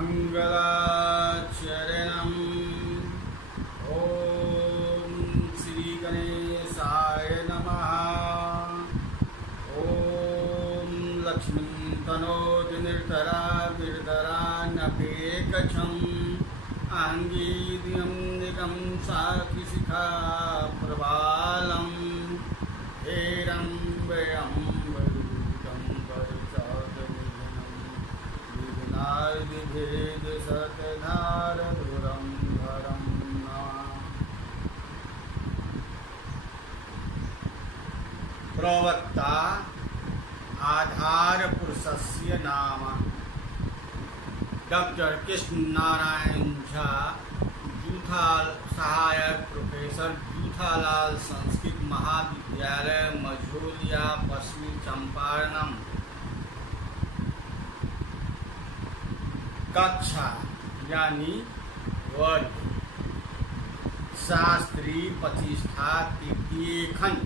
मंगलाचरणम्। ओम श्री गणेशाय नमः। ओम लक्ष्मीं तनोतु निर्धरा निर्धरान्यपेकछम् आङ्गीर्यं निकं साक्षिशिखा प्रबालम् हेरम्बयम्बरूतं वरचादनिधनं विघ्नार्दिभेद शतधारधुरंधरं प्रवक्ता आधार पुरुषस्य नाम डॉक्टर कृष्ण नारायण झा, जूथा सहायक प्रोफेसर, जूथालाल संस्कृत महाविद्यालय, मझोलिया, पश्चिमी चंपारणम। कक्षा यानी वर्ग शास्त्री प्रतिष्ठा तृतीय खंड।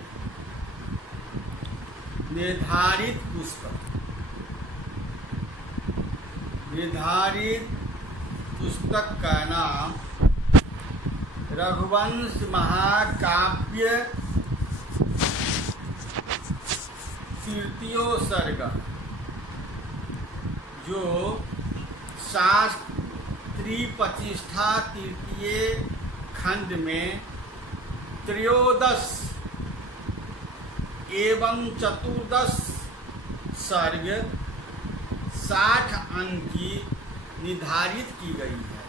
निर्धारित पुस्तक। निर्धारित पुस्तक का नाम रघुवंश महाकाव्य तृतीयो सर्ग, जो शास्त्री प्रतिष्ठा तृतीय खंड में त्रयोदश एवं चतुर्दश सर्ग 60 अंक की निर्धारित की गई है।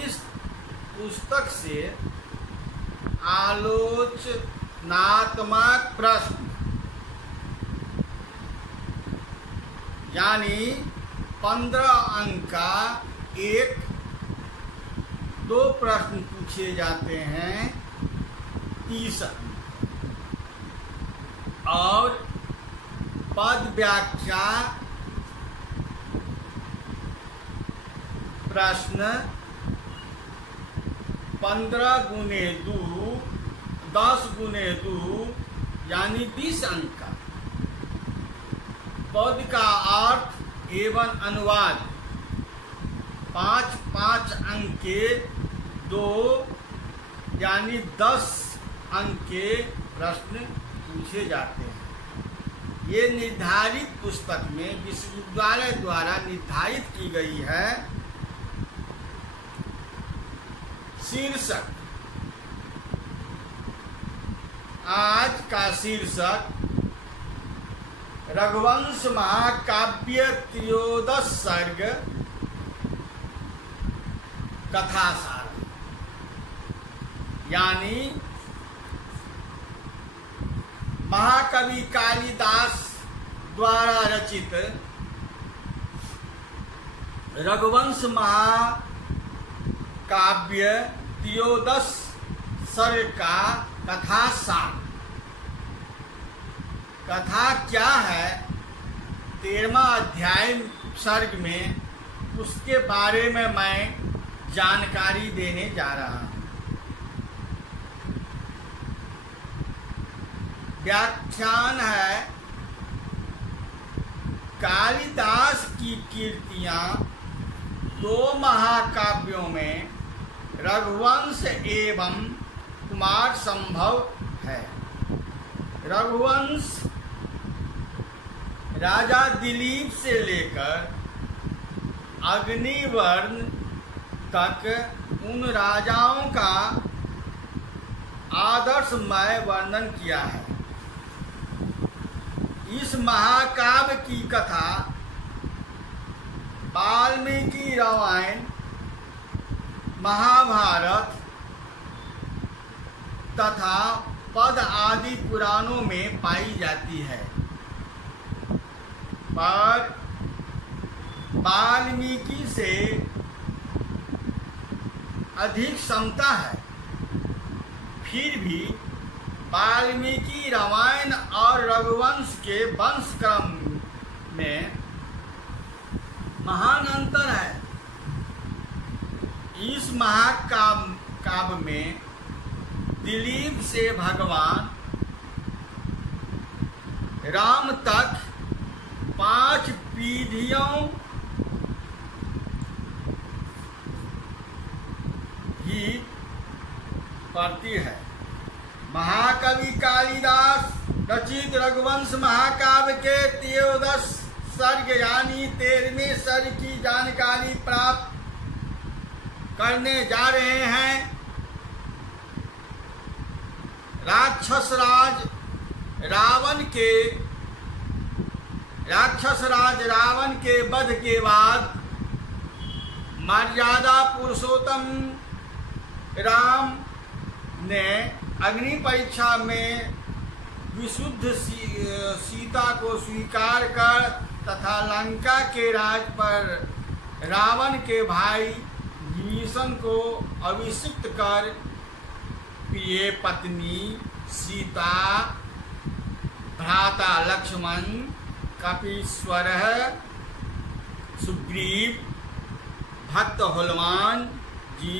इस पुस्तक से आलोचनात्मक प्रश्न यानी 15 अंक का 1-2 प्रश्न पूछे जाते हैं 30 अंक, और पद व्याख्या प्रश्न 15 गुने 2 10 गुने 2 यानी 20 अंक का। पद का अर्थ एवं अनुवाद 5-5 अंक के 2 यानी 10 अंक के प्रश्न पूछे जाते हैं। ये निर्धारित पुस्तक में विश्वविद्यालय द्वारा निर्धारित की गई है। शीर्षक। आज का शीर्षक रघुवंश महाकाव्य त्रयोदश सर्ग कथासार, यानी महाकवि कालिदास द्वारा रचित रघुवंश महाकाव्य त्रयोदश सर्ग का कथासार। कथा क्या है 13वां अध्याय सर्ग में, उसके बारे में मैं जानकारी देने जा रहा हूँ। व्याख्यान है कालिदास की कीर्तियां 2 महाकाव्यों में रघुवंश एवं कुमार संभव है। रघुवंश राजा दिलीप से लेकर अग्निवर्ण तक उन राजाओं का आदर्शमय वर्णन किया है। इस महाकाव्य की कथा वाल्मीकि रामायण, महाभारत तथा पद आदि पुराणों में पाई जाती है, पर वाल्मीकि से अधिक क्षमता है। फिर भी वाल्मीकि रामायण और रघुवंश के वंश क्रम में महान अंतर है। इस महाकाव्य में दिलीप से भगवान राम तक 5 पीढ़ियों पड़ती है। महाकवि कालिदास रचित रघुवंश महाकाव्य के त्रयोदश सर्ग यानी 13वें सर्ग की जानकारी प्राप्त करने जा रहे हैं। राक्षस राज रावण के वध के बाद मर्यादा पुरुषोत्तम राम ने अग्नि परीक्षा में विशुद्ध सीता को स्वीकार कर तथा लंका के राज पर रावण के भाई विभीषण को अभिषिक्त कर प्रिय पत्नी सीता, भ्राता लक्ष्मण, कपीश्वर, सुग्रीव, भक्त हनुमान जी,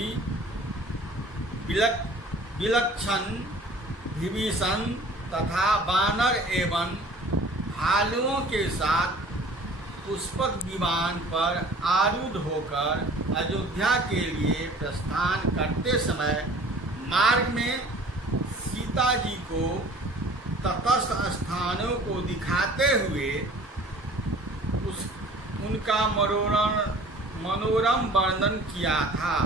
विलक्षण विभीषण तथा वानर एवं भालुओं के साथ पुष्पक विमान पर आरूढ़ होकर अयोध्या के लिए प्रस्थान करते समय मार्ग में सीता जी को तटस्थ स्थानों को दिखाते हुए उनका मनोरम वर्णन किया था।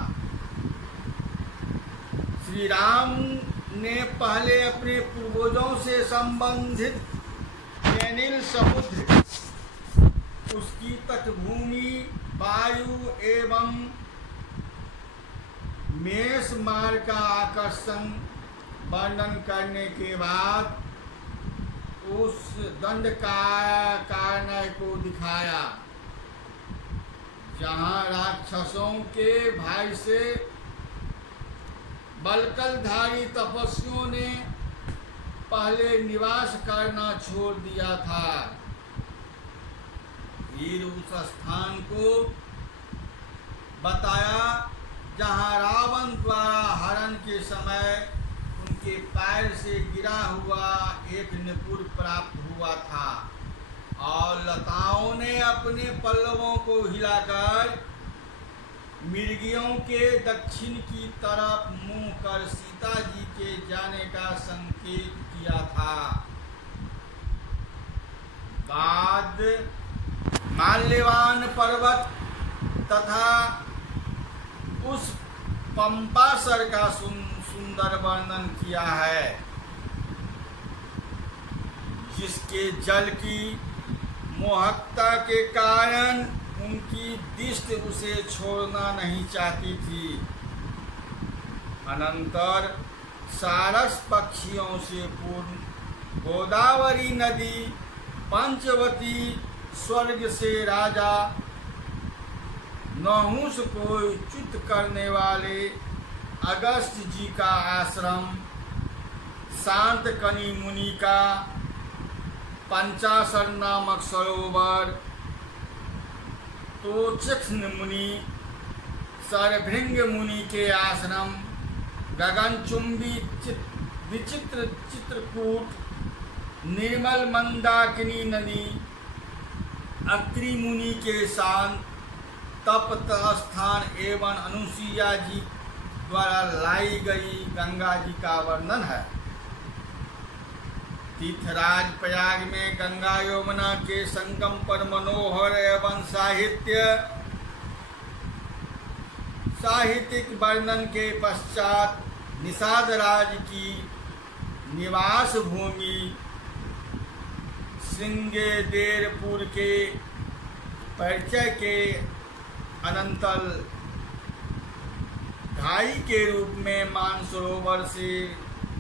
श्री राम ने पहले अपने पूर्वजों से संबंधित नील समुद्र, उसकी तटभूमि, वायु एवं मेष मार्ग का आकर्षण वर्णन करने के बाद उस दंडकारण्य को दिखाया, जहाँ राक्षसों के भाई से बलकलधारी तपस्वियों ने पहले निवास करना छोड़ दिया था। फिर उस स्थान को बताया जहाँ रावण द्वारा हरण के समय उनके पैर से गिरा हुआ एक नुपुर प्राप्त हुआ था और लताओं ने अपने पल्लवों को हिलाकर मृगियों के दक्षिण की तरफ मुंह कर सीता जी के जाने का संकेत किया था। बाद माल्यवान पर्वत तथा उस पंपासर का सुंदर वर्णन किया है, जिसके जल की मोहकता के कारण उनकी दृष्टि उसे छोड़ना नहीं चाहती थी। अनंतर सारस पक्षियों से पूर्ण गोदावरी नदी, पंचवती, स्वर्ग से राजा नहुष को च्युत करने वाले अगस्त जी का आश्रम, शांत कनि मुनि का पंचाशर नामक सरोवर, तोचक्ष्ण मुनि, सरभृंग मुनि के आश्रम, गगनचुंबी विचित्र चित्रकूट, निर्मल मंदाकिनी नदी, अत्रि मुनि के शांत तप स्थान एवं अनुसुईया जी द्वारा लाई गई गंगा जी का वर्णन है। तीर्थराज प्रयाग में गंगा यमुना के संगम पर मनोहर एवं साहित्यिक वर्णन के पश्चात निषाद राज की निवास भूमि सिंगेदेरपुर के परिचय के अनंतर ढाई के रूप में मानसरोवर से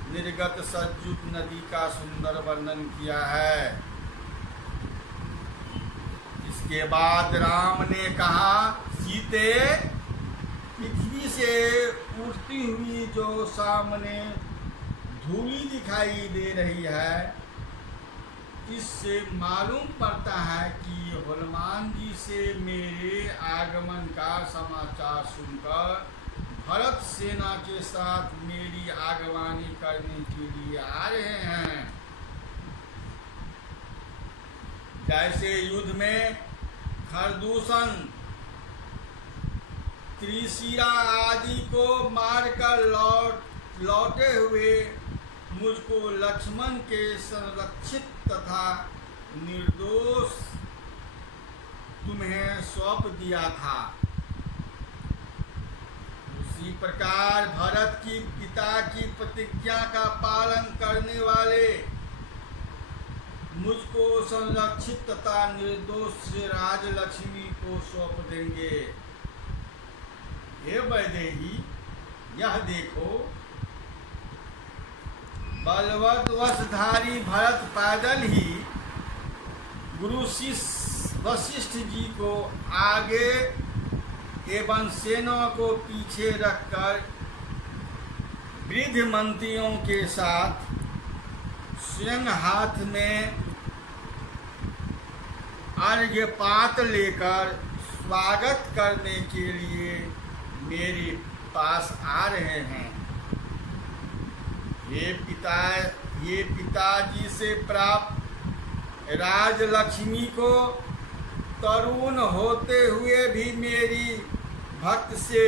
निर्गत सतलुज नदी का सुंदर वर्णन किया है। इसके बाद राम ने कहा, सीते, पृथ्वी से उड़ती हुई जो सामने धूली दिखाई दे रही है, इससे मालूम पड़ता है कि हनुमान जी से मेरे आगमन का समाचार सुनकर भरत सेना के साथ मेरी आगवानी करने के लिए आ रहे हैं। जैसे युद्ध में खरदूषण, त्रिशिरा आदि को मारकर लौट लौटे हुए मुझको लक्ष्मण के संरक्षित तथा निर्दोष तुम्हें सौंप दिया था। उसी प्रकार भरत की पिता की प्रतिज्ञा का पालन करने वाले मुझको संरक्षित तथा निर्दोष राजलक्ष्मी को सौंप देंगे। हे वैदेही, यह देखो, बलवत वशधारी भरत पैदल ही गुरु वशिष्ठ जी को आगे एवं सेना को पीछे रखकर वृद्ध मंत्रियों के साथ स्वयं हाथ में अर्घ्यपात लेकर स्वागत करने के लिए मेरे पास आ रहे हैं। ये पिताजी से प्राप्त राजलक्ष्मी को तरुण होते हुए भी मेरी भक्त से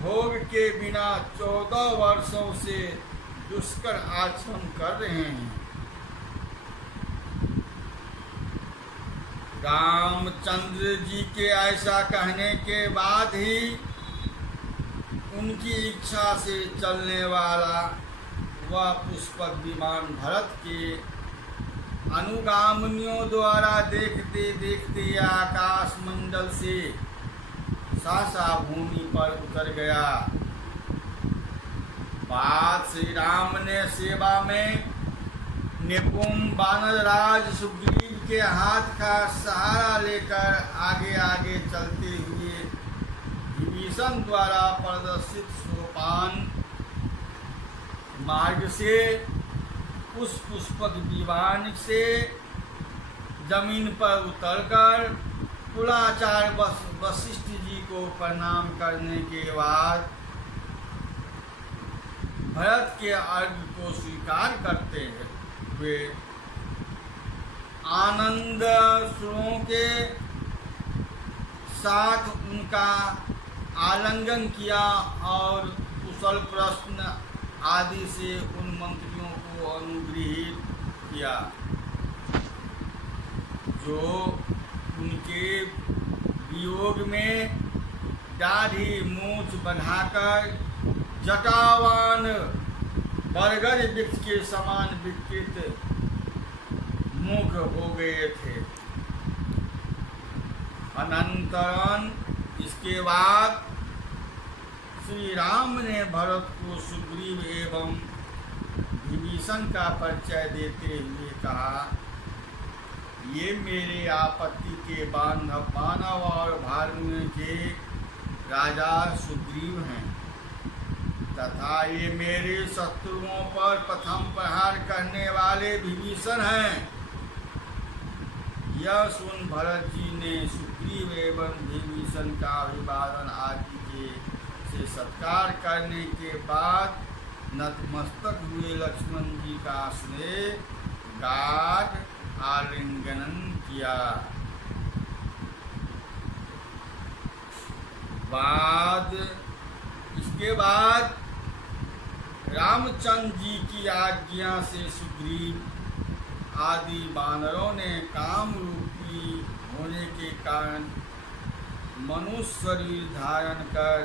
भोग के बिना 14 वर्षों से दुष्कर आचरण कर रहे हैं। रामचंद्र जी के ऐसा कहने के बाद ही उनकी इच्छा से चलने वाला वह पुष्पक विमान भरत के अनुगामियों द्वारा देखते देखते आकाश मंडल से सासा भूमि पर उतर गया। बाद श्री राम ने सेवा में निपुण वानर राज सुग्रीव के हाथ का सहारा लेकर आगे आगे चलते हुए विभीषण द्वारा प्रदर्शित सोपान मार्ग से उस पुष्पक विमान से जमीन पर उतरकर कुलाचार्य वशिष्ठ जी को प्रणाम करने के बाद भरत के अर्घ्य को स्वीकार करते हुए आनंद सुरों के साथ उनका आलिंगन किया और कुशल प्रश्न आदि से उन मंत्रियों को अनुग्रहित किया जो उनके वियोग में दाढ़ी मूछ बढ़ाकर जटावान बरगद वृक्ष के समान विकृत मुख हो गए थे। अनंतरन इसके बाद श्री राम ने भरत को सुग्रीव एवं विभीषण का परिचय देते हुए कहा, ये मेरे आपत्ति के बांधव मानव और भार्गव के राजा सुग्रीव हैं तथा ये मेरे शत्रुओं पर प्रथम प्रहार करने वाले विभीषण हैं। यह सुन भरत जी ने सुग्रीव एवं विभीषण का अभिवादन आदि के से सत्कार करने के बाद नतमस्तक हुए लक्ष्मण जी का स्नेह गाढ़ आलिंगन किया। इसके बाद रामचंद्र जी की आज्ञा से सुग्रीव आदि वानरों ने काम रूपी होने के कारण मनुष्य शरीर धारण कर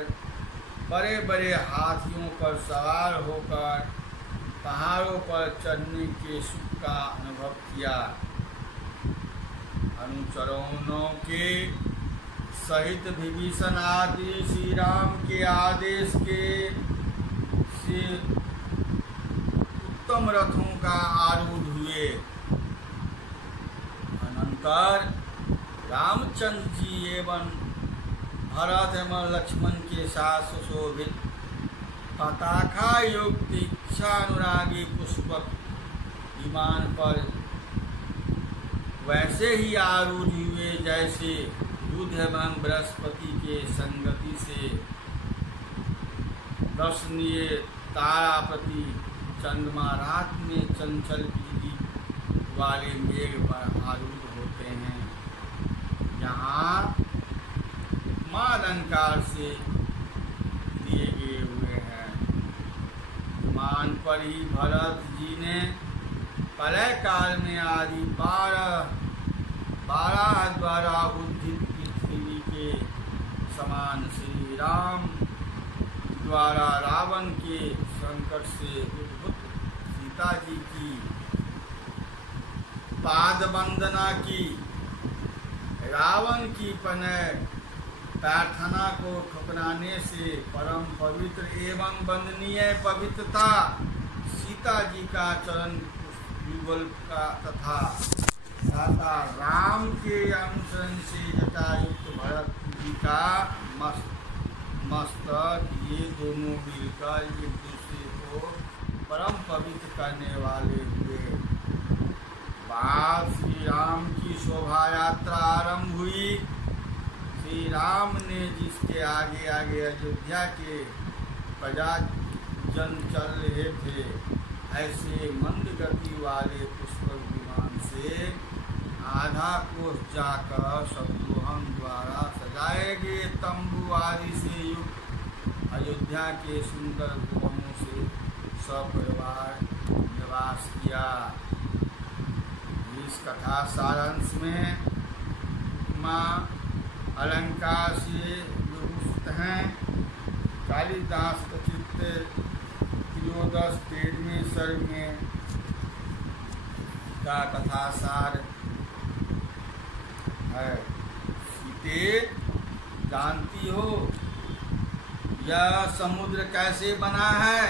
बड़े बड़े हाथियों पर सवार होकर पहाड़ों पर चढ़ने के सुख का अनुभव किया। अनुचरों के सहित विभीषण आदि श्री राम के आदेश के से उत्तम रथों का आरूढ़ हुए। अनंतर रामचंद्र जी एवं भरत एवं लक्ष्मण के साथ सुशोभित पताका युक्त इच्छा अनुरागी पुष्पक विमान पर वैसे ही आरूढ़ हुए जैसे बुध एवं बृहस्पति के संगति से दर्शनीय तारापति चंद्रमा रात में चंचल पीली वाले मेघ पर आरूढ़ होते हैं। यहाँ मां अलंकार से दिए गए हुए हैं। अनुमान पर ही भरत जी ने प्रलय काल में आदि 12 द्वारा उद्धित पृथ्वी के समान श्री राम द्वारा रावण के संकट से उद्भुत सीता जी की पाद वंदना की, रावण की प्रार्थना को ठुकराने से परम पवित्र एवं वंदनीय पवित्रता सीता जी का चरण युगल का तथा दाता राम के अनुसरण से जटायुक्त भरत जी का मस्तक, ये दोनों मिलकर एक दूसरे को परम पवित्र करने वाले हुए। बाद श्री राम की शोभा यात्रा आरंभ हुई। श्री राम ने जिसके आगे आगे अयोध्या के प्रजाजन चल रहे थे, ऐसे मंद गति वाले पुष्पक विमान से आधा कोस जाकर शत्रुघ्न द्वारा सजाए गए तंबू आदि से युक्त अयोध्या के सुंदर भवनों से सपरिवार निवास किया। इस कथा सारांश में माँ अलंकार से विभूषित हैं। कालिदास रचित त्रयोदश 13वें सर्ग में का कथा सार है। सीते, जानती हो यह समुद्र कैसे बना है?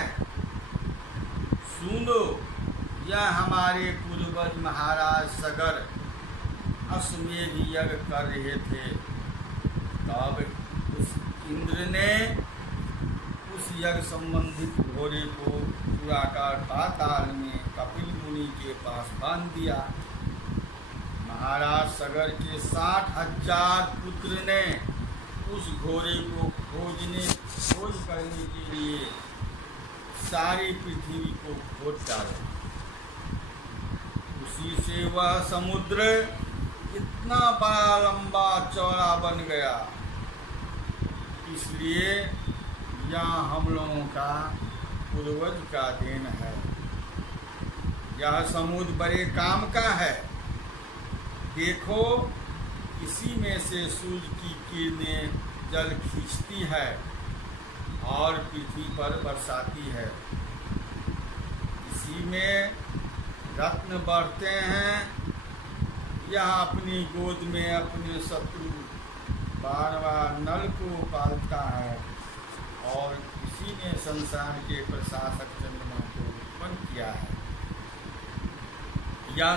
सुनो, यह हमारे पूर्वज महाराज सगर अश्वमेध यज्ञ कर रहे थे। तब उस इंद्र ने उस यज्ञ संबंधित घोड़े को पुराकार पाताल में कपिल मुनि के पास बांध दिया। महाराज सगर के 60,000 पुत्र ने उस घोड़े को खोज करने के लिए सारी पृथ्वी को खोद डाला। उसी से वह समुद्र इतना बड़ा लंबा चौड़ा बन गया। इसलिए यह हम लोगों का पूर्वज का देन है। यह समुद्र बड़े काम का है। देखो, इसी में से सूर्य की किरणें जल खींचती है और पृथ्वी पर बरसाती है। इसी में रत्न बढ़ते हैं। यह अपनी गोद में अपने शत्रु बारवा नल को पालता है और इसी ने संसार के प्रशासक चंद्रमा को उत्पन्न किया है। यह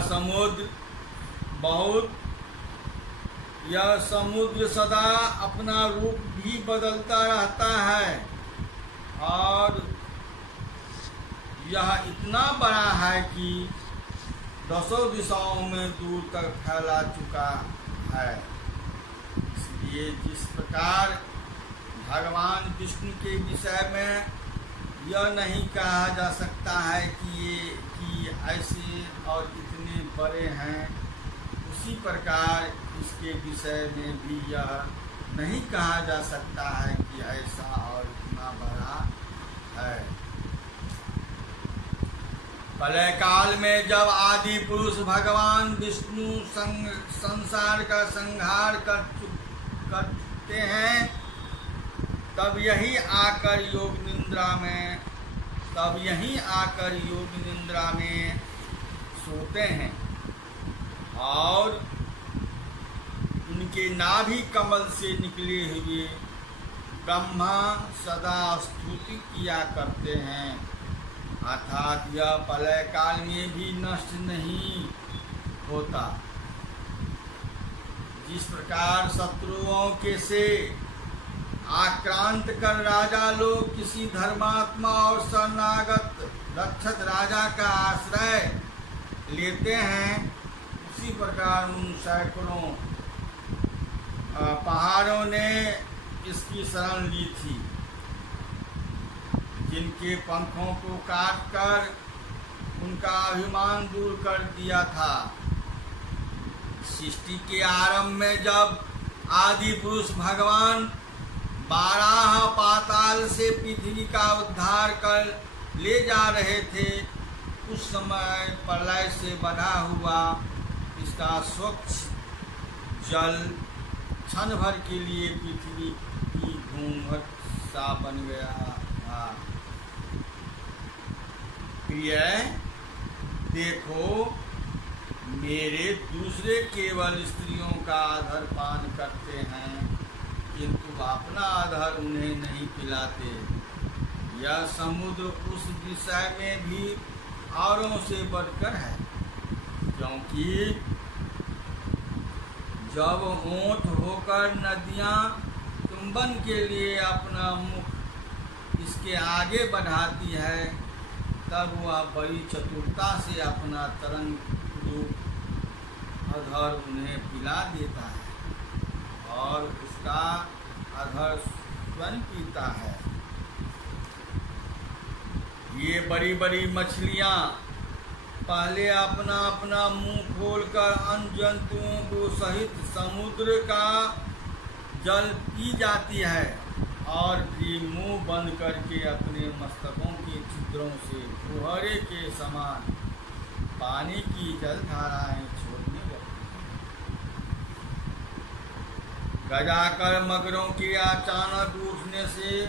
समुद्र सदा अपना रूप भी बदलता रहता है और यह इतना बड़ा है कि 10 दिशाओं में दूर तक फैला चुका है। इसलिए जिस प्रकार भगवान विष्णु के विषय में यह नहीं कहा जा सकता है कि ऐसे और इतने बड़े हैं, उसी प्रकार इसके विषय में भी यह नहीं कहा जा सकता है कि ऐसा और इतना बड़ा है। प्रलय काल में जब आदि पुरुष भगवान विष्णु संसार का संहार करते हैं, तब यही आकर योग निद्रा में सोते हैं और उनके नाभि कमल से निकले हुए ब्रह्मा सदा स्तुति किया करते हैं। अर्थात यह प्रलय काल में भी नष्ट नहीं होता। जिस प्रकार शत्रुओं के से आक्रांत कर राजा लोग किसी धर्मात्मा और शरणागत रक्षक राजा का आश्रय लेते हैं, उसी प्रकार उन सैकड़ों पहाड़ों ने इसकी शरण ली थी, जिनके पंखों को काटकर उनका अभिमान दूर कर दिया था। सृष्टि के आरंभ में जब आदि पुरुष भगवान 12 पाताल से पृथ्वी का उद्धार कर ले जा रहे थे। उस समय प्रलय से बना हुआ इसका स्वच्छ जल क्षण भर के लिए पृथ्वी की घूंघट सा बन गया था। प्रिय, देखो, मेरे दूसरे केवल स्त्रियों का आदर पान करते हैं, किंतु अपना आदर उन्हें नहीं पिलाते। यह समुद्र उस विषय में भी औरों से बढ़कर है, क्योंकि जब ओंठ होकर नदियां चुंबन के लिए अपना मुख इसके आगे बढ़ाती है, तब वह बड़ी चतुरता से अपना तरंग रूप अधर उन्हें पिला देता है और उसका अधर स्वयं पीता है। ये बड़ी बड़ी मछलियां पहले अपना अपना मुंह खोलकर अन्य जंतुओं को सहित समुद्र का जल पी जाती है और फिर मुंह बंद करके अपने मस्तकों के छिद्रों से फुहारे के समान पानी की जलधाराएं छोड़ने लगती हैं। गजाकर मगरों के अचानक उठने से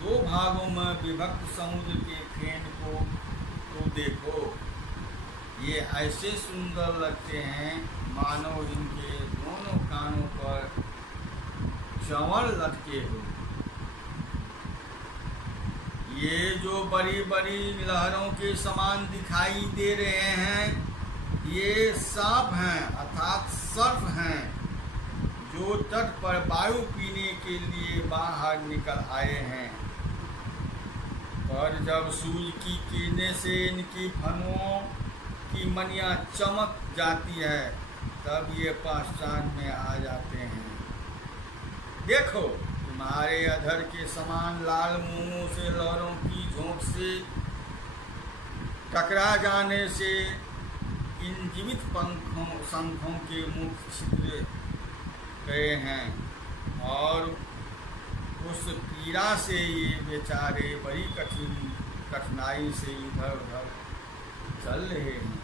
दो भागों में विभक्त समुद्र के फेन को तो देखो, ये ऐसे सुंदर लगते हैं मानो इनके दोनों कानों पर चंवर लटके हो। ये जो बड़ी बड़ी लहरों के समान दिखाई दे रहे हैं, ये सांप हैं अर्थात सर्प हैं, जो तट पर वायु पीने के लिए बाहर निकल आए हैं। पर जब सूर्य की किरणें से इनकी फनों की मनियाँ चमक जाती है, तब ये पहचान में आ जाते हैं। देखो, तुम्हारे अधर के समान लाल मुंहों से लहरों की झोंक से टकरा जाने से इन जीवित शंखों के मुख छिद्र गए हैं और उस पीड़ा से ये बेचारे बड़ी कठिनाई से इधर उधर चल रहे हैं।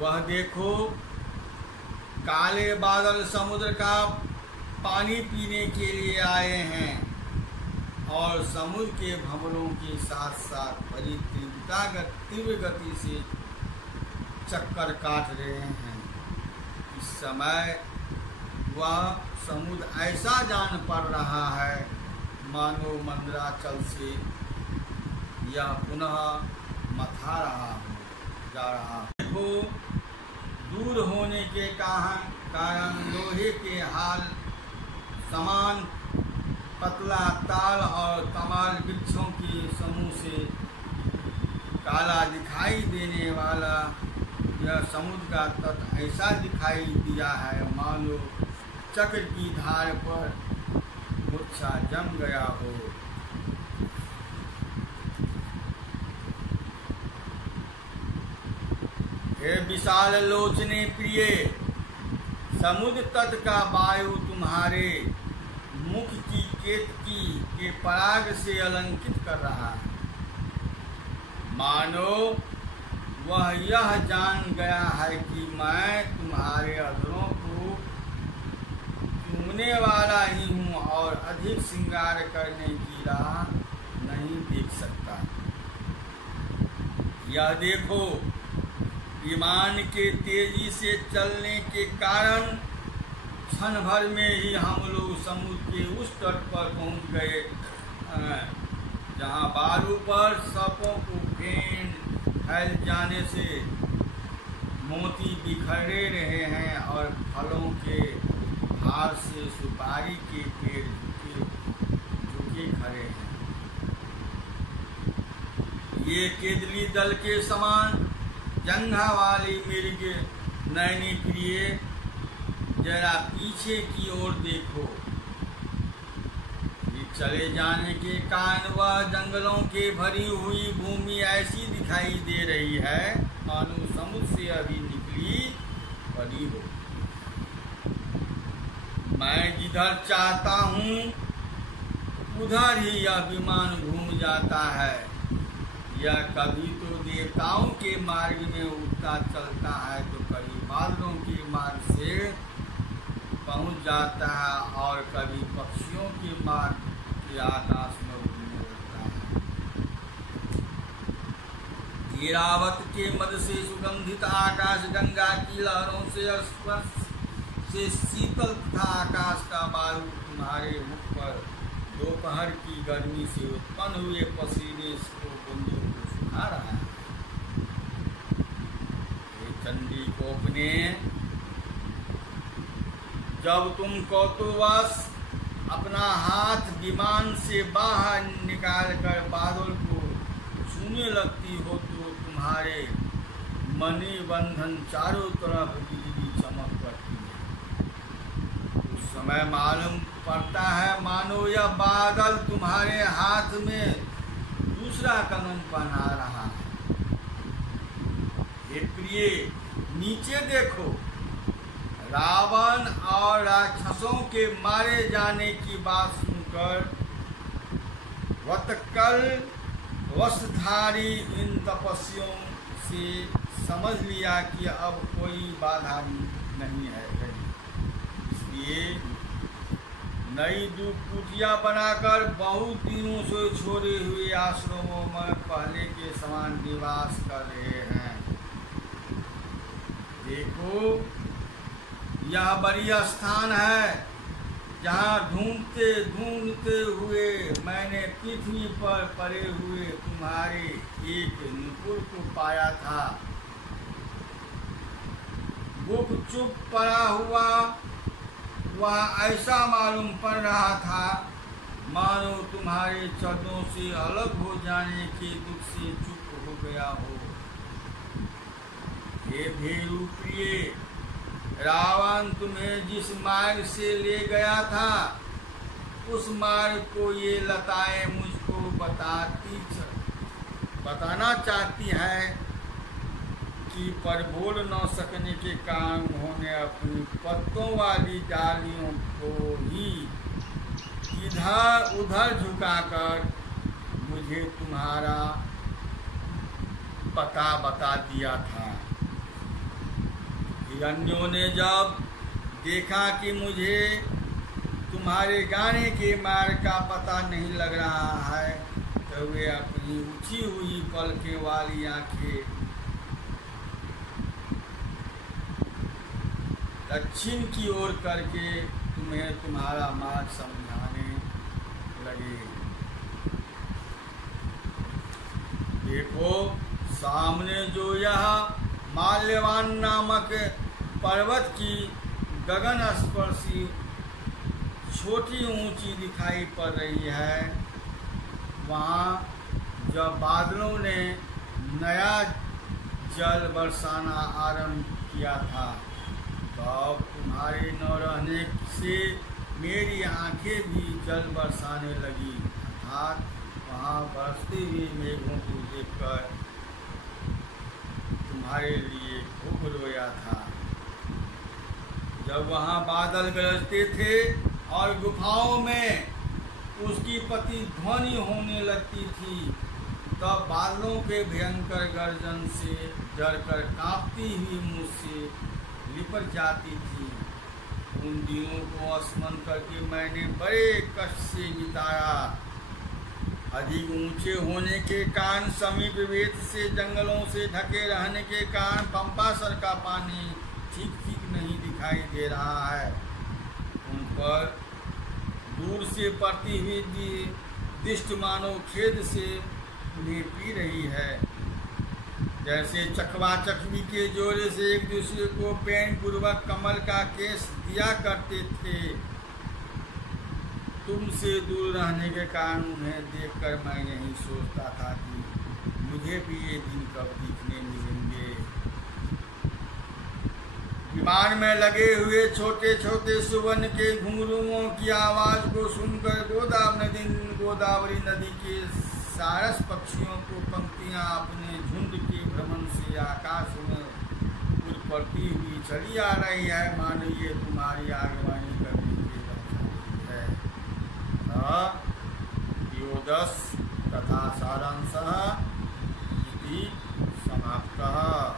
वह देखो, काले बादल समुद्र का पानी पीने के लिए आए हैं और समुद्र के भंवरों के साथ साथ बड़ी तीव्र गति से चक्कर काट रहे हैं। इस समय वह समुद्र ऐसा जान पड़ रहा है मानो मंदराचल से यह पुनः मथा जा रहा है। देखो, दूर होने के कारण लोहे के हाल समान पतला ताल और कमाल वृक्षों के समूह से काला दिखाई देने वाला यह समुद्र का तट ऐसा दिखाई दिया है मानो चक्र की धार पर मूर्छा जम गया हो। हे विशाल लोचने प्रिय, समुद्र तट का वायु तुम्हारे मुख की केतकी के पराग से अलंकित कर रहा है, मानो वह यह जान गया है कि मैं तुम्हारे अधरों को चूमने वाला ही हूँ और अधिक श्रृंगार करने की राह नहीं देख सकता। यह देखो, विमान के तेजी से चलने के कारण क्षण भर में ही हम लोग समुद्र के उस तट पर पहुंच गए जहां बालू पर सर्पों को फेन फैल जाने से मोती बिखरे रहे हैं और फलों के हार से सुपारी के पेड़ झुके खड़े हैं। ये केदली दल के समान जंघा वाली मृग नैनी प्रिय, जरा पीछे की ओर देखो। ये चले जाने के कारण वह जंगलों के भरी हुई भूमि ऐसी दिखाई दे रही है मानो समुद्र से अभी निकली पड़ी हो। मैं जिधर चाहता हूँ उधर ही यह विमान घूम जाता है। यह कभी तो देवताओं के मार्ग में उड़ता चलता है तो कभी बादलों के मार्ग से पहुंच जाता है और कभी पक्षियों के मार्ग के आकाश में उड़ने लगता है। ऐरावत के मद से सुगंधित आकाश गंगा की लहरों से स्पर्श से शीतल तथा आकाश का वायु तुम्हारे मुख पर दोपहर की गर्मी से उत्पन्न हुए पसीने को बूंदों को सुखा रहा है। हे चंडी कोपने, जब तुम कौतूहलवश अपना हाथ विमान से बाहर निकालकर बादल को छूने लगती हो तो तुम्हारे मणि बंधन चारों तरफ बिजली चमक पड़ती है। उस समय मालूम पड़ता है मानो यह बादल तुम्हारे हाथ में दूसरा कदम पहना रहा है। हे प्रिय, नीचे देखो, रावण और राक्षसों के मारे जाने की बात सुनकर वत्कल वस्त्रधारी इन तपस्वियों से समझ लिया कि अब कोई बाधा नहीं है। इसलिए नई दो कुटिया बनाकर बहुत दिनों से छोड़े हुए आश्रमों में पहले के समान निवास कर रहे हैं। देखो, यह बड़ी स्थान है जहाँ ढूंढते ढूंढते हुए मैंने पृथ्वी पर पड़े हुए तुम्हारे एक नुपुर को पाया था। गुपचुप पड़ा हुआ वह ऐसा मालूम पड़ रहा था मानो तुम्हारे चरणों से अलग हो जाने के दुख से चुप हो गया हो। हे भेरू प्रिय, रावण तुम्हें जिस मार्ग से ले गया था उस मार्ग को ये लताएं मुझको बताना चाहती है कि पर बोल न सकने के कारण उन्होंने अपनी पत्तों वाली डालियों को ही इधर उधर झुकाकर मुझे तुम्हारा पता बता दिया था। हिरण्यों ने जब देखा कि मुझे तुम्हारे गाने के मार्ग का पता नहीं लग रहा है तो वे अपनी उठी हुई पलकें वाली आंखें दक्षिण की ओर करके तुम्हें तुम्हारा मार्ग समझाने लगे। देखो, सामने जो यह माल्यवान नामक पर्वत की गगन स्पर्शी छोटी ऊंची दिखाई पड़ रही है, वहाँ जब बादलों ने नया जल बरसाना आरंभ किया था तब तुम्हारे न रहने से मेरी आंखें भी जल बरसाने लगी। अर्थात वहाँ बरसते हुए मेघों को देखकर तुम्हारे लिए खूब रोया था। जब वहाँ बादल गरजते थे और गुफाओं में उसकी प्रतिध्वनि होने लगती थी तब बादलों के भयंकर गर्जन से डरकर कांपती हुई मुझसे लिपट जाती थी। उन दिनों को स्मरण करके मैंने बड़े कष्ट से बिताया। अधिक ऊंचे होने के कारण समीप वेद से जंगलों से ढके रहने के कारण पंपासर का पानी ठीक नहीं दिखाई दे रहा है। उन पर दूर से पड़ती हुई दृष्टि मानो खेद से उन्हें पी रही है। जैसे चकवा चकवी के जोड़े से एक दूसरे को प्रेम पूर्वक कमल का केस दिया करते थे। तुमसे दूर रहने के कारण उन्हें देखकर मैं यही सोचता था कि मुझे भी ये दिन कब दिखने मिलेंगे। विमान में लगे हुए छोटे छोटे सुवर्ण के घुंघरुओं की आवाज को सुनकर गोदावरी नदी के सारस पक्षियों को पंक्तियां अपने झुंड के भ्रमण से आकाश में उड़ पड़ती हुई चली आ रही है। मानो ये तुम्हारी आगवानी करने की है। तथा सारांशः इति समाप्तः।